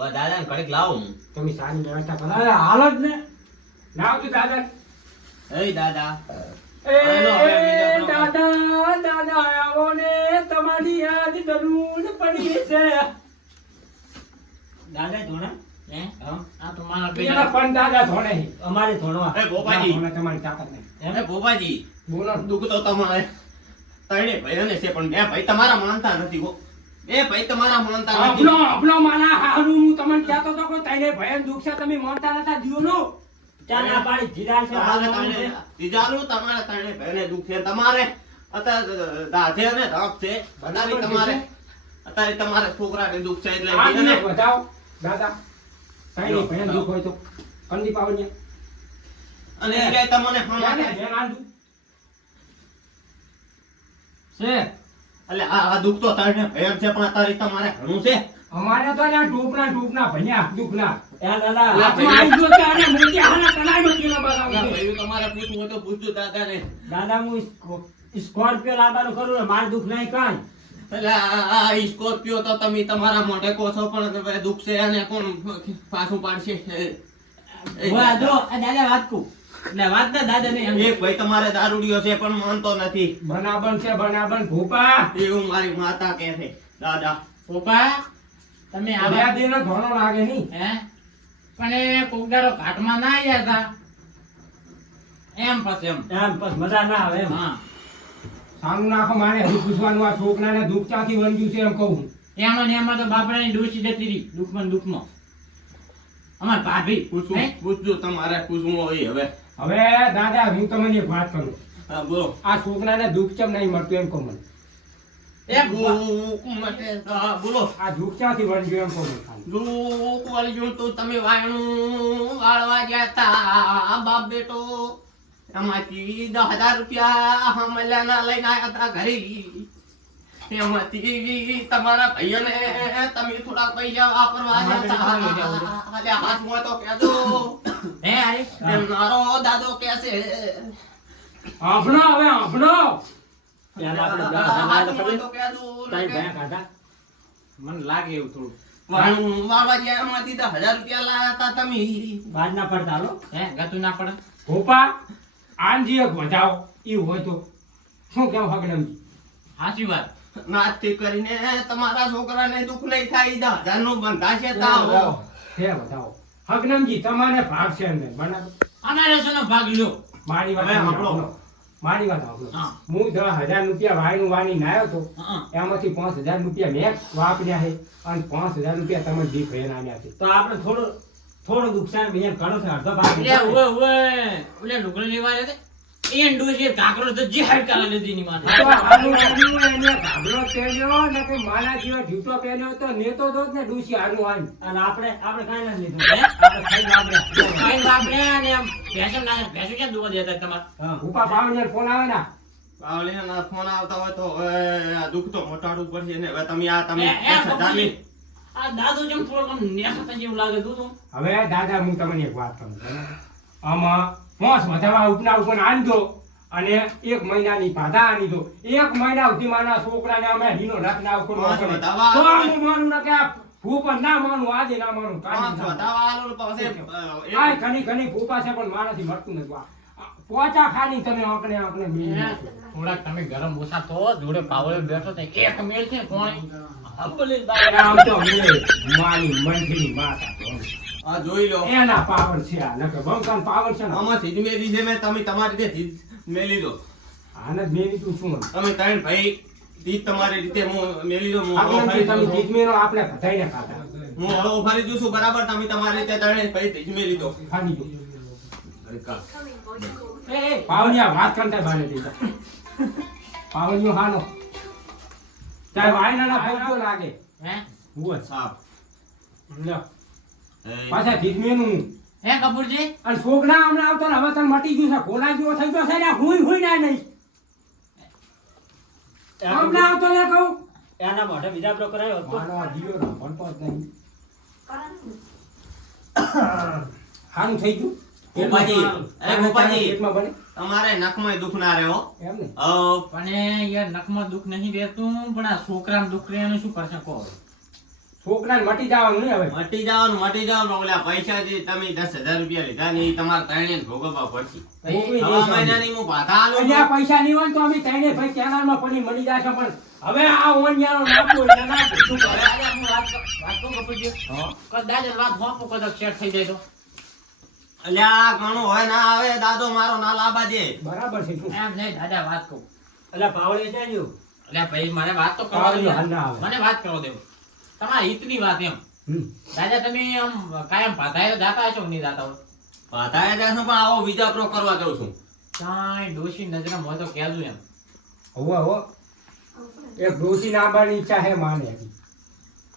હવે કડક ઘડીક લાવો હું. તમે સારી વ્યવસ્થા કરો. અરે હાલ જ ને. લાવ તું દાદા. એ દાદા. એ દાદા દાદા આવો ને. તમારી યાદ જરૂર પડી છે. દાદા ધોણા? હે? આ તો મારા પેલા પણ દાદા ધોણે. અમારે ધોણવા એ ગોપાજી ધોણે તમારી તાકાત નહીં. એ ભોપાજી. બોલો. દુઃખ તો તમારે. ત્રણે ભાઈઓને છે પણ મેં ભાઈ તમારા માનતા નથી હો. બે ભાઈ તમારા માનતા નથી. આપનો આપણો માના હારું હું તમને કહેતો તો કે તને ભયન દુઃખ છે તમે માનતા નતા જીવનો ત્યાં ના પાડી જીરાલ છે તમારે છે. ત્રીજાનું તમારે ત્રણે ભાઈને દુઃખ છે. તમારે અત્યારે દાધે અને ધપ છે. અત્યારે તમારે અત્યારે તમારે છોકરાને દુખ છે એટલે બીજાને- બતાવો દાદા તને ભયન દુખ હોય તો. કંદી પાવન્ય અને એટલે તમને ધ્યાન છે. એટલે આ આ દુઃખ તો ત્રણે ભયન છે પણ અત્યારે તમારે ઘણું છે. અમારે તો ત્યાં ટૂપના ટૂપના ભણ્યા દુઃખના એ દાદા કેલો બગાવું આ તમારે પૂછવું તો પૂછજો દાદાને. હું સ્કોર્પિયો લાવવાનું કરું ને મારે દુઃખ નહીં કાંઈ. એટલે આ આ સ્કોર્પિયો તો તમે તમારા મોઢે કહો છો પણ દુઃખ છે અને કોણ પાછું પાડશે? આ દાદા વાત કહું. એટલે વાત ના દાદા ને એક ભાઈ તમારે દારૂડિયો છે પણ માનતો નથી. ભનાબન છે ભનાબન ભૂપા! એવું મારી માતા કહે છે દાદા. ભૂપા તમે આવ્યા દેનો ઘણો લાગે નહીં. હે? પણ એ કોક ઘાટમાં ના આવ્યા હતા એમ પછી એમ. એમ પછી મજા ના આવે એમ. હા. સાનું નાખો મારે હું પૂછવાનું આ છોકરાને દુઃખ ચાથી વંજ્યું છે એમ કહું એમાં ને એમાં તો બાપડાની ડોસી જતી રહી દુઃખમાં ને દુઃખમાં. અમાર ભાભી પૂછવું હે? પૂછજો તમારે પૂછવું હોય હવે. હવે દાદા હું તમને એક વાત કરું. હા બોલો. આ છોકરાને દુઃખ કેમ નહીં મળતું એમ કહું મને? એ ભગવાન. દુઃખ બોલો. આ દુઃખ ચાથી વંજ્યું એમ કહું દુઃખ વાળ્યું તો તમે વાયણું વાળવા ગયા તા. બાપ બેટો એમાંથી દસ હજાર રૂપિયા હમલાના લઈને આવ્યા હતા ઘરે. એમાંથી તમારા ભાઈઓને તમે થોડા પૈસા વાપરવા અલ્યા હાથમાં તો કહેજો હે અરે મારો દાદો કે છે હવે મને લાગે એવું થોડું. હજાર રૂપિયા લાયા હતા તમે. બાજ ના પડતા હાલો. હે ગતું ના પડે? ભોપા આનજી એક વધાવો. ઈ હોય તો શું કેમ હગડમજી સાચી વાત. નાથી કરીને તમારા છોકરાને દુઃખ નહીં થાય દસ હજારનું બંધાશે તાવ. વધાવો. હગનમજી તમારે ભાગ છે અંદર બરાબર અમારે શેનો ભાગ લ્યો. મારી વાત. મારી વાત આપણો હું. દસ હજાર રૂપિયા વાયનું વાની નાયો તો એમાંથી પાંચ હજાર રૂપિયા મેં વાપર્યા છે અને પાંચ હજાર રૂપિયા તમે દીપ ભાઈને આલ્યા છે. તો આપણે થોડું થોડું નુકસાન છે ઘણો છે અડધો ભાગ ઓલે લેવા રહ્યા તે એ કાકરો તો જે હાડ કાલા લીધી ની માથે આનું આનું એને ગાબડો પહેર્યો ને કે મારા જેવા જૂતો પહેર્યો તો નેતો તો ને ડૂસી આનું આનું અને આપણે આપણે કાંઈ નથી લીધું હે? આપણે ખાઈને વાપર્યા. ખાઈને બાપરે અને આમ ભેંસો ના ભેંસો ક્યાં દુવા દેતા તમારે? ઉપા ભાવને ફોન આવે ને. પાવલીના ફોન આવતા હોય તો હવે દુઃખ તો મટાડવું પડશે ને. હવે તમે આ તમે હજારની આ દાદુ જેમ થોડો આમ નેસતા જેવું લાગે દૂધ હવે દાદા હું તમને એક વાત કરું આમાં પાંચ વધાવા ઉપના ઉપર આંધો અને એક મહિનાની ભાધા આની દો. એક મહિના સુધી મારા છોકરાને અમે રીનો રાખ ના ઉપર હું માનું ના કે આ ભૂપા ના માનું આજે ના માનું એક- ઘણી ઘણી ભૂપા છે પણ મારાથી મળતું નથી. આ- આ પોચા ખાલી તમે આંકને આંકને થોડાક તમે ગરમ ઓછા તો જોડે પાવડે બેઠો તો એક મેલ છે કોણ અંબલી અરે આમ તો મેં મારી મંડી માતા. આ જોઈ લો. એના પાવર છે આ નકર બંકાન પાવર છે ને. આમાં સીધ મેલી છે મેં તમે તમારી રીતે સીધ મેલી દો. આને મેલી તું શું તમે ત્રણ ભાઈ સીધ જ તમારી રીતે હું મેલી દો હું તમે સીધ છું. આપણે બધાયને ખાતા હું હળો ફરી દઉં છું બરાબર? તમે તમારી રીતે ત્રણે ભાઈ સીધ મેલી દો. ખાની દો અરે એ એ, પાવનિયા વાત કરતા બાને દીધા પાવનિયો હાનો ચાલ વાયનાના ફોટો લાગે? હે? હું સાપ. લ્યો. પાછા જીતમેનું હે કપૂરજી? અને છોકરા હમણાં આવતો ને હવે તને મટી ગયું છે. કોના જેવો થઈ ગયો છે ને હુઈ હુઈ ના નહીં. હમણાં આવતો ને કહું. એના માટે બીજા બ્રોકર આવ્યો હતો. મારો જીયો ના ભણતો જ નહીં. હારું થઈ ગયું. ગોપાજી. તમારે નખમાં દુઃખ ના રહ્યો. એમ ને? અ, પણ યાર નખમાં દુઃખ નહીં રહેતું પણ આ છોકરામાં દુઃખ રહે એનું શું કરશે કહો છોકરાને મટી જવાનું નહીં હવે. મટી જવાનું મટી જવાનું ઓલા પૈસા જે તમે દસ હજાર રૂપિયા લીધા ને એ તમારે ત્રણેય ભોગવવા પડશે. હવા મહિનાની હું બાધા આલું અને પૈસા નહીં હોય તો અમે તઈને ભાઈ કેનાલમાં પડી મળી જશે પણ હવે આ ઓનિયાનો નાખો એટલે નાખો. શું કરે? આજે હું વાત વાત કપૂરજી? કદાચ વાત હોપું કદાચ શેર થઈ જાય તો. અલ્યા ઘણું હોય ના આવે દાદો મારો ના લાભા દે. બરાબર છે શું? એમ નહીં દાદા વાત કહું અલ્યા પાવળે છે અલ્યા ભાઈ મારે વાત તો કરવા દો. હાલ ના આવે. મને વાત કરવા દેવો તમારા હિતની વાત એમ. દાદા તમે આમ કાયમ ભાતાએ જાતા છો નહીં જાતા બાધાએ જશું પણ આવો બીજા પ્રો કરવા જાઉં છું. કાંઈ ડોશી નજર હોય તો કહેજો એમ. હોવે, હો એ ડોશી નાંબાની ઈચ્છા હે માને.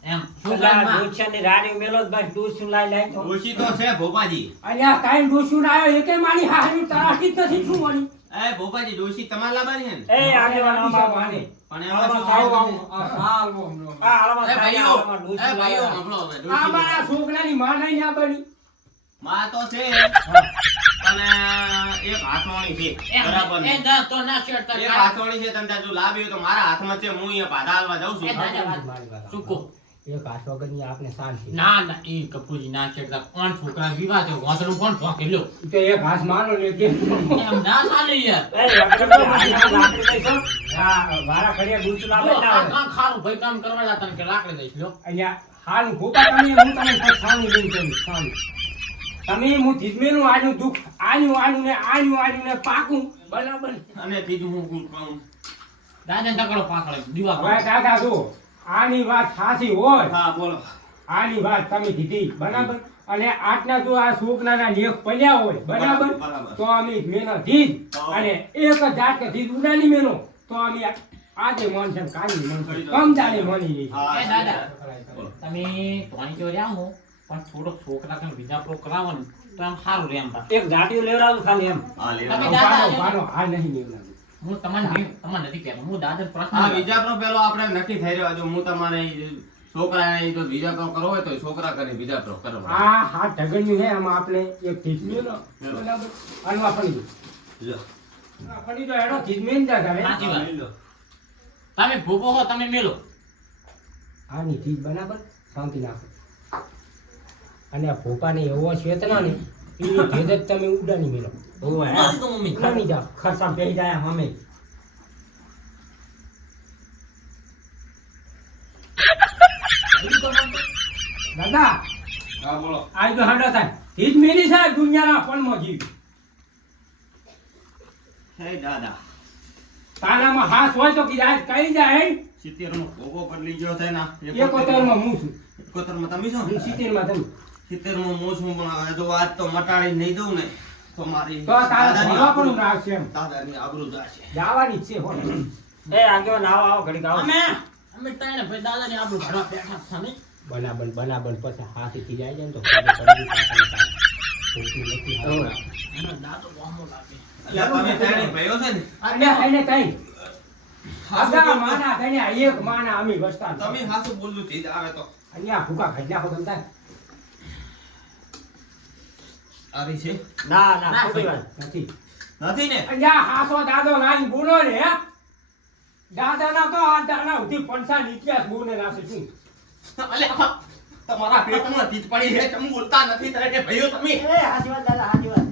એમ શું કામમાં? ડોસિયાની રાણી મેલો જ ભાઈ ડોસિયું લાઈ લાઈ તો. ડોશી તો છે ભોપાજી અને આ કાંઈ ડોશીઓ ના આવ્યો એકે માની હારી તરાકી જ નથી શું માની એ ભોપાજી ડોશી તમારે લાવવાની છે ને એ આગેવાન આમાં માને. પણ આવો, એમાં શું આવો. આ એ ભાઈઓ એ ભાઈઓ લાવ્યા. હવે, આ ડોશી મારા છોકરાની માં નહીં આ બની માં તો છે અને એક હાથવાણી છે બરાબર એ ને? દા તો ના શેરતા એક. હાથવાણી છે તને જો લાવ્યો તો મારા હાથમાં છે હું અહીંયા પાધા હાલવા જાઉં છું એ દાદા વાત મારી વાત શું કહો? એક હાથ વગરની આપને શાંતિ. ના ના એ કપૂરજી ના છેડતા. કોણ છોકરા વિવાહ છે વાંસળું કોણ શોખી લ્યો. તો એક હાથ માનો ને કે. એમ ના ચાલે યાર. વારા ઘડીએ ડોસિયું લાવે ના આ આવે. કાં ખારું ભાઈ કામ કરવા જતા ને કે લાકડી દઈશ લ્યો. અહીંયા હારું ગોપા તમે હું તમને સાનું લઈને કહીશ, સાનું. તમે હું ધીમેનું આનું દુઃખ આનું આનું ને આનું આનું ને પાકું. બરાબર. અને બીજું હું કહું દાદા તકડો પાકડે દીવા દાદા કાકા જો આની વાત સાચી હોય હા બોલો આની વાત તમે કીધી બરાબર અને આટલા જો આ છોકરાના લેખ પડ્યા હોય બરાબર. તો અમે મેનો ધીજ અને એક જાત કે ધીજ ઉડાની મેનો તો અમે આજે મન છે કાલી મન કમ જાણે મની નહીં હા, એ દાદા. તમે પાણી રહ્યા હો પણ થોડોક છોકરા તમે બીજા પ્રો કરાવો ને તો આમ સારું રે એમ. એક જાટીઓ લેવડાવું ખાલી એમ હા, લે. તમે બાનો દાદા બાનો હાલ નહીં લેવડાવું. હું તમને તમને નથી કહેતો. હું દાદર પ્રશ્ન હા બીજા પ્રો પેલો આપણે નક્કી થઈ રહ્યો. જો હું તમારે છોકરાને તો બીજા પ્રો કરવો હોય તો છોકરા કરે બીજા પ્રો કરો. આ હાથ ઢગલનું છે આમાં આપણે એક ધીજ મેલો બરાબર. આનું ફણી દો. લ્યો. આ ફણી દો એનો ધીજ મેન દા હવે સાચી વાત. તમે ભૂપો હો તમે મેલો. આની ધીજ બરાબર શાંતિ નાખો. અને આ ભોપાને એવો ચેતના ને એ ભેદ જ તમે ઉડાની મેલો. ઓવે, હે. તો મમ્મી ઉડાની જાઓ ખર્ચામાં પેહી જાય આમ અમે. હજુ તો મને દાદા હા બોલો. આજ તો હાંડો થાય. ધીજ મેલી છે દુનિયાના પણમાં જીવ. હે દાદા. તાનામાં હાથ હોય તો કીધા આજ કઈ જાય? સિત્તેર નો ભોગો બદલી ગયો છે ને. એકોતેરમાં હું છું એકોતેરમાં તમે છો હું સિત્તેરમાં તમે સિત્તેરમાં હું છું. પણ જો આજ તો મટાડી નહીં દઉં ને. તો મારી તો તારા ભણવા પણ આબરૂ- એમ દાદાની આબરૂ જાશે જવાની છે હો એ આગેવાન આવો આવો ઘડીક આવો. અમે અમે ત્રણે ભાઈ દાદાની આબરૂ ભરવા બેઠા છે ને બનાબન બનાબન પછી હાથેથી જાય છે ને તો પડી ગઈ પાછળની સાઈડ. ખોટું નથી હારું. એનો દાદો વામો લાગે. એટલે તમે ત્રણેય ભાઈઓ છે ને? અને કઈને કઈ હાસુ માના કઈને એક માના અમે વસતા તમે હાસુ બોલજો ચીજ આવે તો. અહીંયા ભૂકા ખાઈ નાખો તમે તાર. આવી છે? ના ના ખોટી વાત નથી. નથી ને? અહીંયા હાસો દાદો લાઈન બોલો ને દાદાના તો આ દાના સુધી પંચાન ઇતિહાસ બોલે નાખે છું અલે તમારા પેટમાં ચીજ પડી છે તમે બોલતા નથી ત્રણેય ભાઈઓ તમે. એ હાજી વાત દાદા હાચી વાત.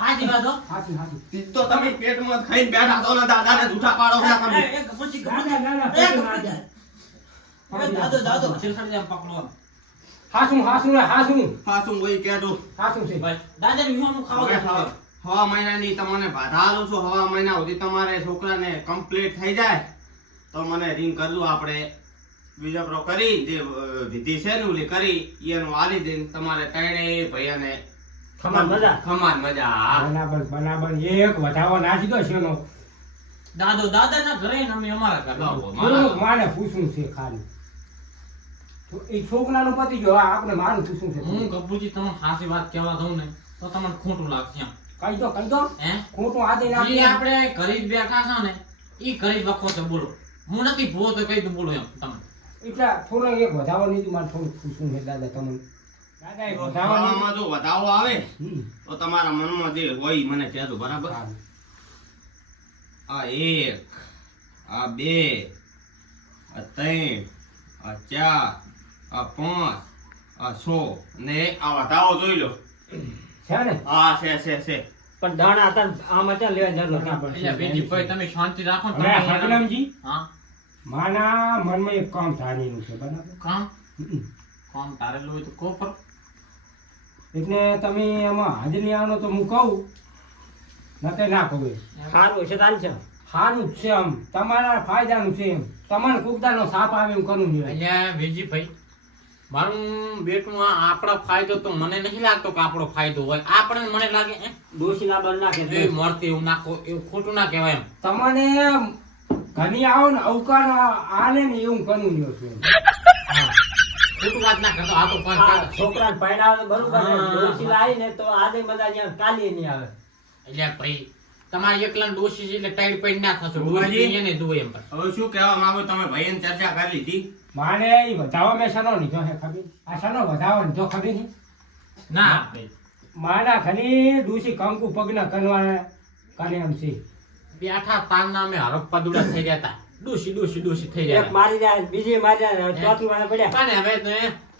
હાજી વાત હો. હાજી હાચી ચીજ તો તમે પેટમાં ખાઈને બેઠા છો ને દાદાને જૂઠા પાડો છો તમે. એ, કપૂરજી, દાદા દાદા એ, દાદો દાદો છેલ્લે આમ પકડો. હાસું હાસું ને હાસું. હાસું કોઈ તો હાસું છે. ભાઈ દાદાને વિવાહનું ખાવા ખાવ દો. હવા- મહિનાની તમને બાધા આલું છું. હવા મહિના સુધી તમારે છોકરાને કમ્પ્લીટ થઈ જાય. તો મને રિંગ કરજો આપણે. બીજો પ્રો કરી જે વિધિ છે ને ઓલી કરી એનું આલી દઈને તમારે ત્રણેય ભૈયાને ખમાન મજા. ખમાન મજા હા. બનાબન બનાબન એક વધાવો નાખી દો છે નો દાદો દાદાના ઘરે ને અમે અમારા ઘર માને પૂછવું છે ખાલી. એ છોકરાનું પતિ ગયો. આપણે મારું શું છે? હું કપૂરજી તમને ખાસી વાત કહેવા દઉં ને તો તમને ખોટું લાગશે એમ. કઈ દો કઈ દો હે? ખોટું આદે ઈ આપણે ગરીબ બેઠા છો ને એ ગરીબ વખો છે બોલો. હું નથી ભો તો કઈ દઉં બોલો એમ તમે એટલે થોડો એક વધાવો નહીં મારે થોડું શું છે દાદા તમને. દાદા એક વધાવો નહીં. જો વધાવો આવે હમ. તો તમારા મનમાં જે હોય મને કહેજો બરાબર. આ એક આ બે આ ત્રણ આ ચાર આ પાંચ આ સો ને આ વધાવો જોઈ લો. છે ને? હા છે છે છે. પણ દાણા હતા આમ હતા લેવા જરૂર ના. એટલે વેજીભાઈ તમે શાંતિ રાખો ને હગલમજી હા? માના મનમાં એક કામ ધારેલું છે બરાબર? કામ. કામ ધારેલું હોય તો કહો પર એટલે તમે એમાં હાજરી આવો તો હું કહું નકે ના કહું. સારું છે તાલ છે? સારું જ છે આમ. તમારા ફાયદાનું છે એમ. તમને કુકદાનો સાપ આવે એમ કરવું જોઈએ. અહીંયા વેજીભાઈ મારું બેટું આ આપણો ફાયદો તો મને નહીં લાગતો કે આપણો ફાયદો હોય. આપણે મને લાગે એ, ડોશી ના બળ નાખે એ મળતી એવું નાખો એવું ખોટું ના કહેવાય એમ. તમને ઘણી આવો ને અવકાર આને ને એવું કરવું લ્યો છે. ખોટું વાત ના કરતો આ તો આ છોકરાને બરોબર દોષી. લાવી ને તો આજે બધા જ્યાં કાલી નહીં આવે. એટલે ભાઈ તમારે એકલા ડોસી છે એટલે ટાઈટ પડી ના થશે. ડોસી એને દો એમ પર હવે શું કહેવા માંગો તમે ભાઈને ચર્ચા કરી લીધી? માને એ વધાવો મેં શનો લીધો છે ખબર? આ સનો વધાવો લીધો ખબર છે? ના. ભાઈ માના ઘણી ડોસી કંકુ પગના કરવાના કરે એમ છે. બેઠા તારના અમે હરફ પદુડા થઈ ગયા હતા ડોસી ડોસી ડોસી થઈ એક મારી જાય બીજી મારી જાય ચોથી વાળા પડ્યા. કાને હવે તો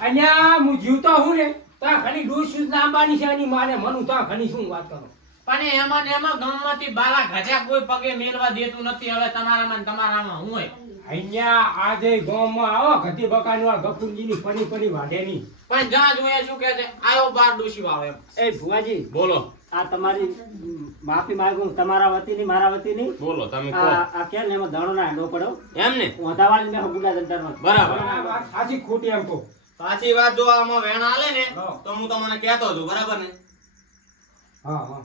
અહીંયા હું જીવતો હું ને ત્યાં ઘણી નામ બાની છે એની માને મનુ તા ખની શું વાત કરો? પણ એમાં ને એમાં ગામમાંથી બારા ઘટ્યા કોઈ પગે મેળવા દેતું નથી. હવે તમારામાં ને તમારામાં હું હોય? અહીંયા આજે ગામમાં આવો ઘટી બકાની વાળ ગફુરજીની પની પની વાઢેની. પણ જ્યાં જોઈએ શું કે છે આયો બાર ડોસી વાળો એમ. એ ભુવાજી બોલો. આ તમારી માફી માંગુ તમારા વતીની મારા વતીની? બોલો તમે આ આ કે ને એમાં દાણો ના હેડો પડ્યો એમ ને? ઓધાવાળી મેં ગુડા દંતારમાં બરાબર. સાચી ખોટી એમ કહો. સાચી વાત જો આમાં વેણ આલે ને તો હું તમને કહેતો હતો બરાબર ને? હા હા.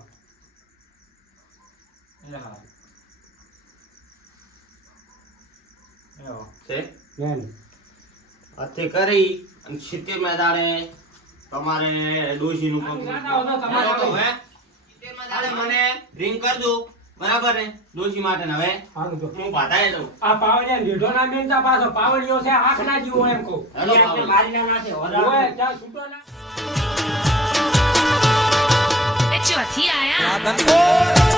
અત્યારે કરી અને સિત્તેરમાં દાડે તમારે પગ ના, દાડે મને રિંગ કરજો બરાબર ને? ડોશી માટે હવે? જો હું બાધાએ દઉં. આ પાવડિયા લીધો ના મેનતા પાછો પાવડિયો છે આંખ ના જીવો એમ કહું. મારી ના નાખે. ઓય, ત્યાં છૂટો ના. એ ચોથી આયા.